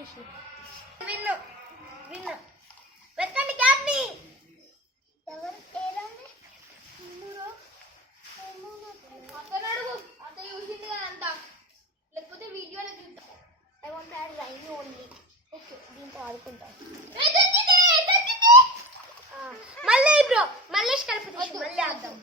తీసి విన్ను విన్ను వెతకండి క్యాప్ని. ఎవరు ఏరండి అతను అడుగు, అతను చూసింది కదా అంతా, లేకపోతే వీడియోలో చూద్దాం. I want add rain only. Okay దీంతో ఆడుకుంటాం. మళ్ళీ బ్రో మళ్ళీ కలిపి మళ్ళీ ఆడదాం.